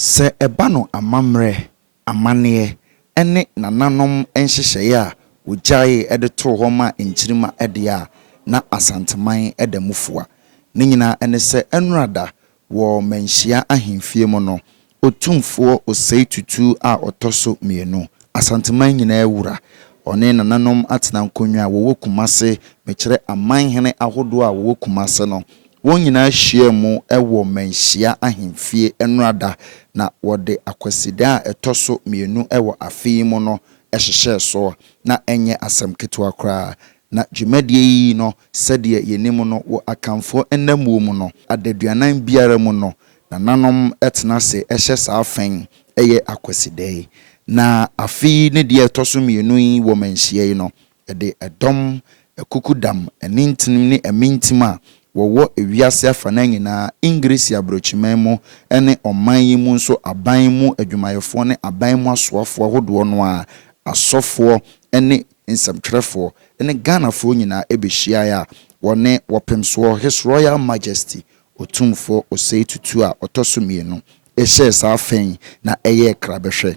se ebano amamre amane ene nananom enhyehyeye a wojae edeto homa enchirima edea na asanteman edamufua ne nyina ene se enrada wo Manhyia ahemfie mu no otumfo Osei tutu a otoso mienu asanteman nyina ewura one nananom atena nkonwa wo Kumasi mekire amanhene ahodo a wo Kumasi no won nyina ahia mu ewo Manhyia ahemfie enrada na wode Akwasidae a etoso mienu ewo afie mu no ehyehye so na enye asem ketwa kra na dwumadie yi no sede yenim no wo akamfo enamu mu no adaduanan biara mu no nananom etena se ehye saafen eye Akwasidae na afi ne de etoso mienu yi wo Manhyia yi no de edom ekukudam enintinim ne emintima wo ewiase afana nyina English abrochiman mu ene oman yi mu nso aban mu adwumayefo ne aban mu asoafo hodo no a asofo ene nsamtwerefo ene Ghanafo nyina ebehia ya wone wopemso His Royal Majesty otumfo Osei tutu a otoso mienu ehye saafen na eye krabehwe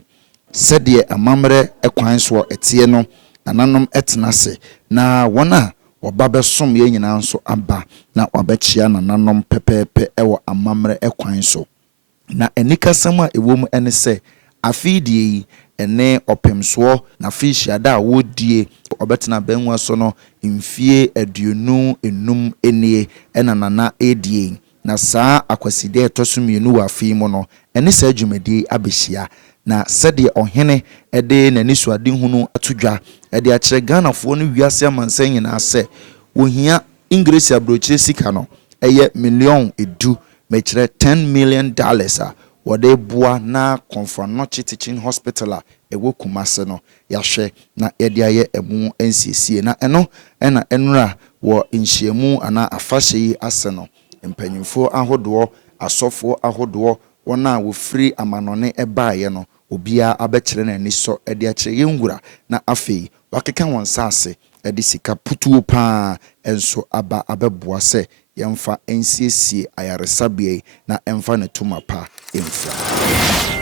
sede amamre ekwan so etie no nananom etenase na wona wababesom ye nyina nso aba na wabechia nananom pepepe ewo amamre ekwan so na enikasam a ewom ene se afidie ene opemso na fishiada wodie obetena benwa so no mfie aduonu enum enie ena nana edie na saa Akwasidae toso mienu wa afie mu no ene sa adwumadi abehia na sede ohene ede nani suade hunu atodwa ede akire Ghanafo no wiase amansan nyina se wohia English abrochire sika no eye million edu mekire $10 million a wode bua na Konfanochi Teaching Hospital a ewo Kumasi no yahwe na yede aye emu ensiesie na eno ena enura wo nhyiemu ana afahye yi ase no mpanyimfo ahodo asofo ahodo wona wo free amanone ebaaye no obia abekire na niso ede akire yenwura na afei wakeka won sase ede sika putuo pa enso aba abeboa se yemfa ensiesie ayaresabie na emfa ne tuma pa emfa